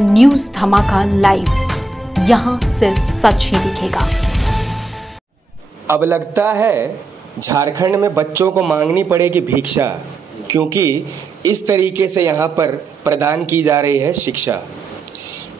News धमाका live, यहाँ सिर्फ सच ही दिखेगा। अब लगता है झारखंड में बच्चों को मांगनी पड़ेगी भिक्षा, क्योंकि इस तरीके से यहाँ पर प्रदान की जा रही है शिक्षा।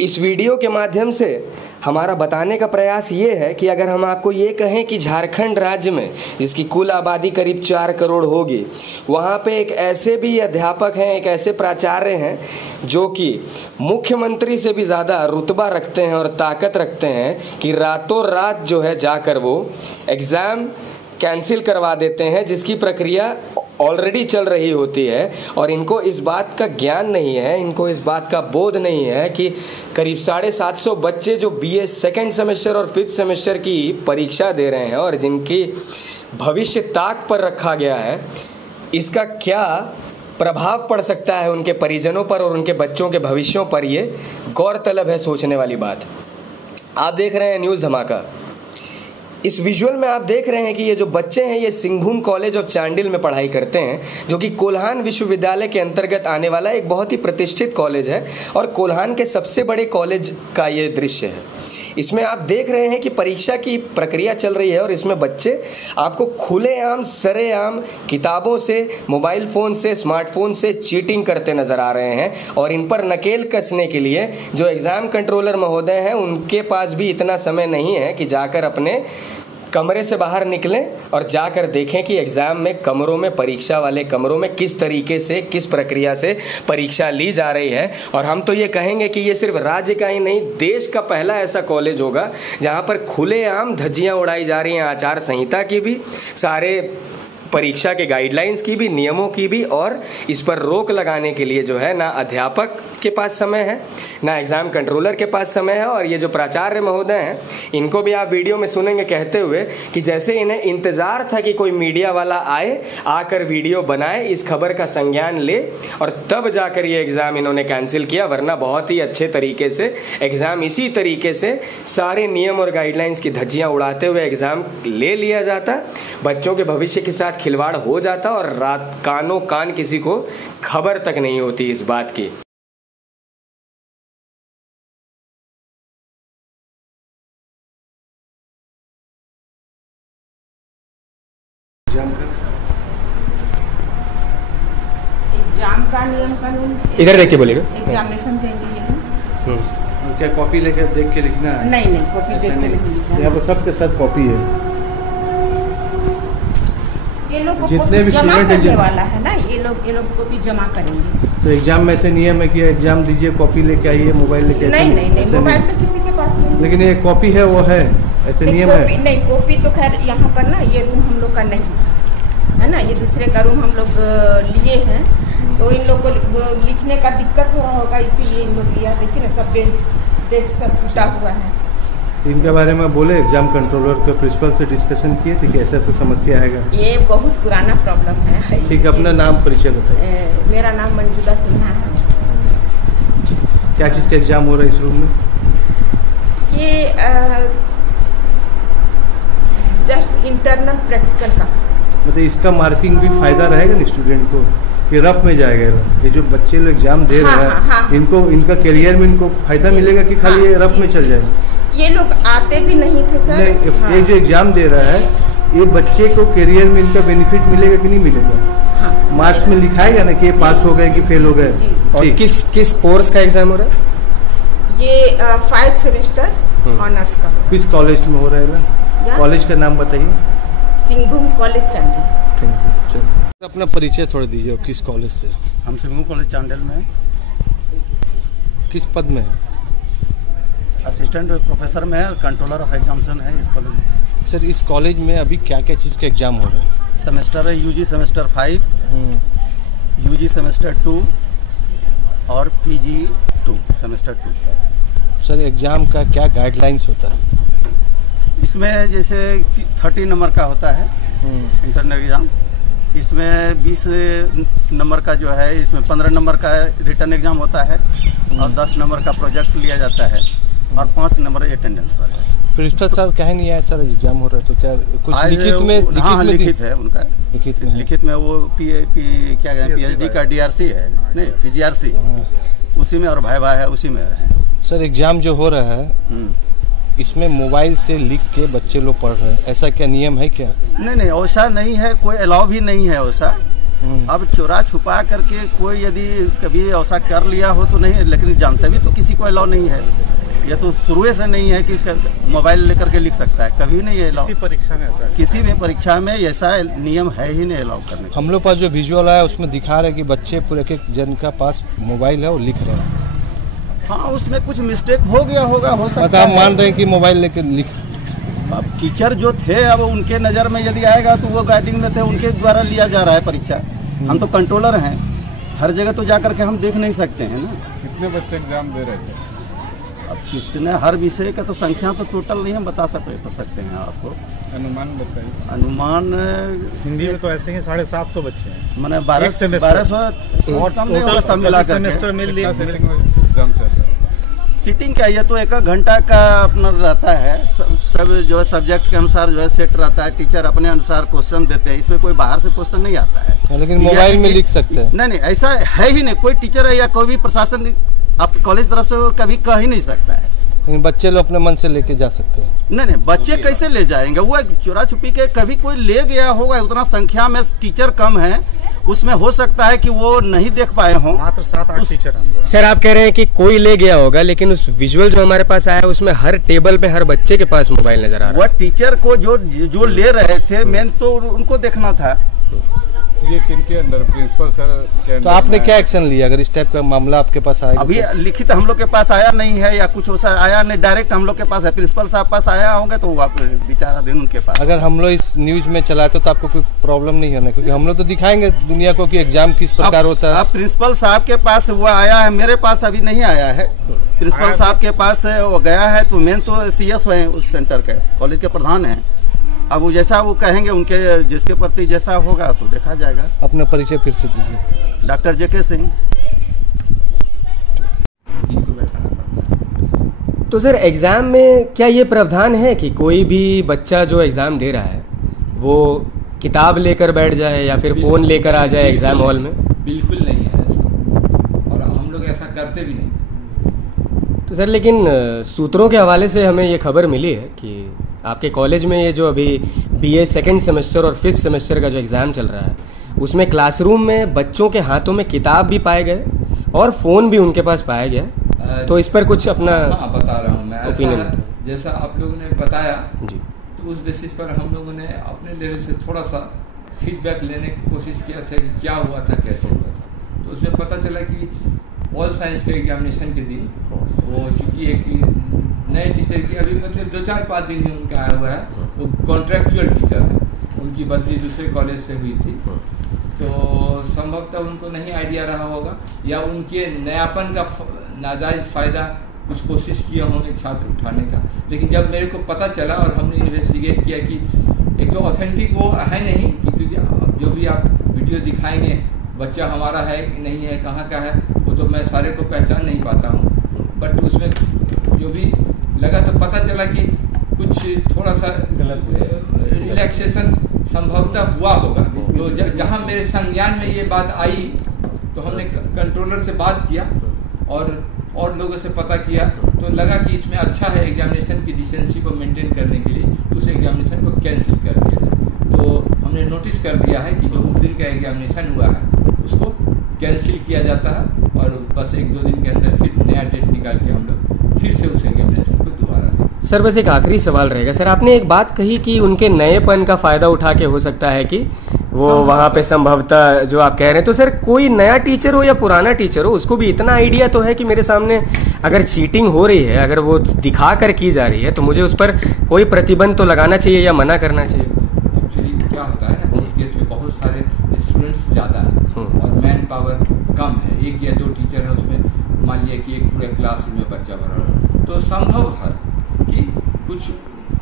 इस वीडियो के माध्यम से हमारा बताने का प्रयास ये है कि अगर हम आपको ये कहें कि झारखंड राज्य में, जिसकी कुल आबादी करीब 4 करोड़ होगी, वहाँ पे एक ऐसे भी अध्यापक हैं, एक ऐसे प्राचार्य हैं जो कि मुख्यमंत्री से भी ज़्यादा रुतबा रखते हैं और ताकत रखते हैं कि रातों रात जो है जाकर वो एग्ज़ाम कैंसिल करवा देते हैं, जिसकी प्रक्रिया ऑलरेडी चल रही होती है। और इनको इस बात का ज्ञान नहीं है, इनको इस बात का बोध नहीं है कि करीब 750 बच्चे जो बीए सेकेंड सेमेस्टर और 5th सेमेस्टर की परीक्षा दे रहे हैं और जिनकी भविष्य ताक पर रखा गया है, इसका क्या प्रभाव पड़ सकता है उनके परिजनों पर और उनके बच्चों के भविष्यों पर, ये गौरतलब है, सोचने वाली बात। आप देख रहे हैं न्यूज़ धमाका। इस विजुअल में आप देख रहे हैं कि ये जो बच्चे हैं ये सिंहभूम कॉलेज ऑफ चांडिल में पढ़ाई करते हैं, जो कि कोल्हान विश्वविद्यालय के अंतर्गत आने वाला एक बहुत ही प्रतिष्ठित कॉलेज है और कोल्हान के सबसे बड़े कॉलेज का ये दृश्य है। इसमें आप देख रहे हैं कि परीक्षा की प्रक्रिया चल रही है और इसमें बच्चे आपको खुलेआम सरेआम किताबों से, मोबाइल फ़ोन से, स्मार्टफोन से चीटिंग करते नज़र आ रहे हैं। और इन पर नकेल कसने के लिए जो एग्ज़ाम कंट्रोलर महोदय हैं, उनके पास भी इतना समय नहीं है कि जाकर अपने कमरे से बाहर निकलें और जाकर देखें कि एग्ज़ाम में कमरों में, परीक्षा वाले कमरों में किस तरीके से, किस प्रक्रिया से परीक्षा ली जा रही है। और हम तो ये कहेंगे कि ये सिर्फ राज्य का ही नहीं, देश का पहला ऐसा कॉलेज होगा जहाँ पर खुलेआम धज्जियाँ उड़ाई जा रही हैं, आचार संहिता की भी, सारे परीक्षा के गाइडलाइंस की भी, नियमों की भी। और इस पर रोक लगाने के लिए जो है ना अध्यापक के पास समय है, ना एग्ज़ाम कंट्रोलर के पास समय है। और ये जो प्राचार्य महोदय हैं, इनको भी आप वीडियो में सुनेंगे कहते हुए कि जैसे इन्हें इंतज़ार था कि कोई मीडिया वाला आए, आकर वीडियो बनाए, इस खबर का संज्ञान ले और तब जाकर ये एग्ज़ाम इन्होंने कैंसिल किया। वरना बहुत ही अच्छे तरीके से एग्ज़ाम इसी तरीके से सारे नियम और गाइडलाइंस की धज्जियाँ उड़ाते हुए एग्ज़ाम ले लिया जाता, बच्चों के भविष्य के साथ खिलवाड़ हो जाता और रात कानों कान किसी को खबर तक नहीं होती इस बात की। एग्जाम का नियम कानून इधर देख के बोलेगा। एग्जामिनेशन देंगे लेकिन क्या कॉपी लेकर देख के लिखना है? नहीं, कॉपी देख के लिखना है। यहाँ पर सबके साथ कॉपी है। ये लोग जितने भी जमा स्टूडेंट करने वाला है ना, ये लोग कॉपी जमा करेंगे। तो एग्जाम में ऐसे नियम है कि एग्जाम दीजिए, कॉपी लेके आइए, मोबाइल लेके। नहीं, मोबाइल तो किसी के पास नहीं। लेकिन ये कॉपी है, वो है, ऐसे नियम है। नहीं, कॉपी तो खैर यहाँ पर ना, ये रूम हम लोग का नहीं है ना, ये दूसरे का रूम हम लोग लिए हैं, तो इन लोग को लिखने का दिक्कत हो रहा होगा, इसीलिए इन लोग लिया। देखिए ना, सब बेंच सब टूटा हुआ है। इनके बारे में बोले एग्जाम कंट्रोलर के प्रिंसिपल से डिस्कशन किए थे कि ऐसा ऐसा समस्या आएगा। ये बहुत पुराना प्रॉब्लम है। ठीक है, अपना नाम परिचय बताइए। मेरा नाम मंजुला सिन्हा है। क्या चीज़ का एग्जाम हो रहा है इस रूम में? ये जस्ट इंटरनल प्रैक्टिकल का। मतलब इसका मार्किंग भी फायदा रहेगा ना स्टूडेंट को? ये रफ में जाएगा? ये जो बच्चे लोग एग्जाम दे रहे हैं, हाँ। इनको इनका करियर में इनको फायदा मिलेगा कि खाली ये रफ में चल जाएगा? ये लोग आते भी नहीं थे सर। नहीं, ये जो एग्जाम दे रहा है, ये बच्चे को करियर में इनका बेनिफिट मिलेगा कि नहीं मिलेगा? हाँ, मार्क्स में लिखाएगा ना कि ये पास हो गए कि फेल हो गए। और किस कोर्स का एग्जाम हो रहा है? ये 5 सेमेस्टर ऑनर्स का। किस कॉलेज में हो रहा है? कॉलेज का नाम बताइए। Singhbhum college Chandil. Thank you. अपना परिचय थोड़ा दीजिए, किस कॉलेज से? हम सिंहभूम कॉलेज चांडिल में। किस पद में है? असिस्टेंट प्रोफेसर में है और कंट्रोलर ऑफ एग्जामिनेशन है इस कॉलेज में। सर, इस कॉलेज में अभी क्या क्या चीज़ का एग्जाम हो रहा है? सेमेस्टर है यूजी सेमेस्टर 5, यूजी सेमेस्टर 2 और पीजी 2 सेमेस्टर 2। सर, एग्जाम का क्या गाइडलाइंस होता है? इसमें जैसे 30 नंबर का होता है इंटरनल एग्ज़ाम। इसमें 20 नंबर का जो है, इसमें 15 नंबर का रिटर्न एग्ज़ाम होता है और 10 नंबर का प्रोजेक्ट लिया जाता है और 5 नंबर अटेंडेंस पर है। प्रिंसिपल साहब कहे नहीं आए सर एग्जाम हो रहा है, तो क्या कुछ लिखित में? हाँ, लिखित है उनका। लिखित में वो क्या कहते हैं, PhD का DRC है, नहीं PGRC। उसी में, और भाई है उसी में है। सर एग्जाम जो हो रहा है इसमें मोबाइल से लिख के बच्चे लोग पढ़ रहे हैं, ऐसा क्या नियम है क्या? नहीं, ऐसा नहीं है, कोई अलाउ भी नहीं है वैसा। अब चोरा छुपा करके कोई यदि कभी ऐसा कर लिया हो तो नहीं, लेकिन जानते भी तो किसी को अलाउ नहीं है। ये तो शुरू से नहीं है कि मोबाइल लेकर के लिख सकता है, कभी नहीं है अलाउ। किसी भी परीक्षा में ऐसा नियम है ही नहीं अलाउ करने का। हम लोग पास जो विजुअल आया उसमें दिखा रहे कि बच्चे पूरे एक जन का पास मोबाइल है और लिख रहे हैं। हाँ, उसमें कुछ मिस्टेक हो गया होगा, हो सकता है। आप मान रहे हैं कि मोबाइल लेकर लिख? अब टीचर जो थे, अब उनके नज़र में यदि आएगा तो वो गाइडिंग में थे, उनके द्वारा लिया जा रहा है परीक्षा। हम तो कंट्रोलर हैं, हर जगह तो जा करके हम देख नहीं सकते हैं ना। कितने बच्चे एग्जाम दे रहे थे? अब कितने, हर विषय का तो संख्या तो टोटल नहीं हम बता सकते हैं आपको। अनुमान बताइए। अनुमान हिंदी में तो ऐसे ही 750 बच्चे हैं, मैंने 1200 और कम नहीं होगा, सब मिला सेमेस्टर में एग्जाम चल रहा है। सीटिंग क्या, ये तो 1 घंटा का अपना रहता है, सब जो है सब्जेक्ट के अनुसार जो है सेट रहता है। टीचर अपने अनुसार क्वेश्चन देते हैं, इसमें कोई बाहर से क्वेश्चन नहीं आता है। लेकिन मोबाइल में लिख सकते हैं? नहीं, ऐसा है ही नहीं। कोई टीचर है या कोई भी प्रशासन आप कॉलेज तरफ से कभी कह ही नहीं सकता है। लेकिन बच्चे लोग अपने मन से लेके जा सकते हैं? नहीं, बच्चे कैसे ले जाएंगे? वो चोरा छुपी के कभी कोई ले गया होगा, उतना संख्या में टीचर कम है, उसमें हो सकता है कि वो नहीं देख पाए हों। मात्र 7-8 टीचर हैं। सर आप कह रहे हैं कि कोई ले गया होगा, लेकिन उस विजुअल जो हमारे पास आया उसमें हर टेबल पे हर बच्चे के पास मोबाइल नजर आ रहा है। वो टीचर को जो ले रहे थे, मेन तो उनको देखना था। ये किनके अंदर, प्रिंसिपल सर के अंदर? तो आपने क्या एक्शन लिया अगर इस टाइप का मामला आपके पास आएगा? अभी लिखित हम लोग के पास आया नहीं है, या कुछ वैसा आया नहीं, डायरेक्ट हम लोग के पास है। प्रिंसिपल साहब पास आया होंगे तो वो आप बेचारा दिन उनके पास। अगर हम लोग इस न्यूज में चलाते तो आपको कोई प्रॉब्लम नहीं होना, क्योंकि हम लोग तो दिखाएंगे दुनिया को कि एग्जाम किस प्रकार होता है। अब प्रिंसिपल साहब के पास वो आया है, मेरे पास अभी नहीं आया है। प्रिंसिपल साहब के पास वो गया है, तो मेन तो CS है उस सेंटर के, कॉलेज के प्रधान है। अब वो जैसा वो कहेंगे, उनके जिसके प्रति जैसा होगा तो देखा जाएगा। अपना परिचय फिर से दीजिए। Doctor JK Singh. तो सर एग्जाम में क्या ये प्रावधान है कि कोई भी बच्चा जो एग्जाम दे रहा है वो किताब लेकर बैठ जाए या फिर फोन लेकर आ जाए एग्जाम हॉल में? बिल्कुल नहीं है ऐसा, और हम लोग ऐसा करते भी नहीं। तो सर लेकिन सूत्रों के हवाले से हमें ये खबर मिली है कि आपके कॉलेज में ये जो अभी BA 2nd सेमेस्टर और 5th सेमेस्टर का जो एग्ज़ाम चल रहा है उसमें क्लासरूम में बच्चों के हाथों में किताब भी पाए गए और फ़ोन भी उनके पास पाया गया। तो इस पर कुछ अपना बता रहा हूँ मैं, ओपिनियन जैसा आप लोगों ने बताया जी, तो उस बेसिस पर हम लोगों ने अपने लेवल से थोड़ा सा फीडबैक लेने की कोशिश किया था कि क्या हुआ था, कैसे हुआ था। तो उसमें पता चला कि ऑल साइंस के एग्जामिनेशन के दिन वो चूंकि एक नए टीचर की अभी मतलब 2-4-5 दिन ही उनका आया हुआ है, वो कॉन्ट्रैक्चुअल टीचर है, उनकी बदली दूसरे कॉलेज से हुई थी, तो संभवतः उनको नहीं आइडिया रहा होगा या उनके नयापन का नाजायज फायदा कुछ कोशिश किए होंगे छात्र उठाने का। लेकिन जब मेरे को पता चला और हमने इन्वेस्टिगेट किया कि एक तो ऑथेंटिक वो है नहीं, क्योंकि जो भी आप वीडियो दिखाएंगे बच्चा हमारा है कि नहीं है, कहाँ का है, वो तो मैं सारे को पहचान नहीं पाता हूँ, बट उसमें जो भी लगा तो पता चला कि कुछ थोड़ा सा रिलैक्सेशन संभवतः हुआ होगा। तो जहाँ मेरे संज्ञान में ये बात आई तो हमने कंट्रोलर से बात किया और लोगों से पता किया, तो लगा कि इसमें अच्छा है एग्जामिनेशन की डिसेंसी को मेंटेन करने के लिए उस एग्जामिनेशन को कैंसिल कर दिया जाए। तो हमने नोटिस कर दिया है कि जो उस दिन का एग्जामिनेशन हुआ है उसको कैंसिल किया जाता है और बस 1-2 दिन के अंदर फिर नया डेट निकाल के हम लोग फिर से उस एग्जामिनेशन को दोबारा लें। सर बस एक आखिरी सवाल रहेगा। सर आपने एक बात कही कि उनके नएपन का फायदा उठा के हो सकता है कि वो वहाँ पे संभवतः जो आप कह रहे हैं, तो सर कोई नया टीचर हो या पुराना टीचर हो उसको भी इतना आइडिया तो है कि मेरे सामने अगर चीटिंग हो रही है, अगर वो दिखा कर की जा रही है, तो मुझे उस पर कोई प्रतिबंध तो लगाना चाहिए या मना करना चाहिए। एक्चुअली क्या होता है ना, केस में बहुत सारे स्टूडेंट्स ज़्यादा हैं और मैन पावर कम है, 1 या 2 टीचर है, उसमें मान लिया कि एक पूरे क्लासरूम में बच्चा भरा है, तो संभव है कि कुछ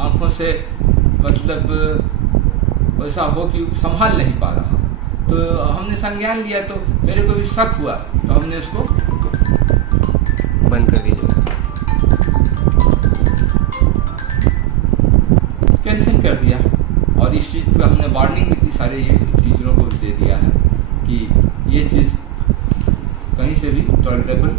आंखों से मतलब वैसा हो कि संभाल नहीं पा रहा। तो हमने संज्ञान लिया, तो मेरे को भी शक हुआ, तो हमने उसको बंद कर दीजिए, कैंसिल कर दिया। और इस चीज़ पर हमने वार्निंग भी दी, सारे ये टीचरों को दे दिया है कि ये चीज़ कहीं से भी टॉलरेबल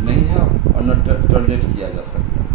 नहीं है और न टॉलरेट किया जा सकता।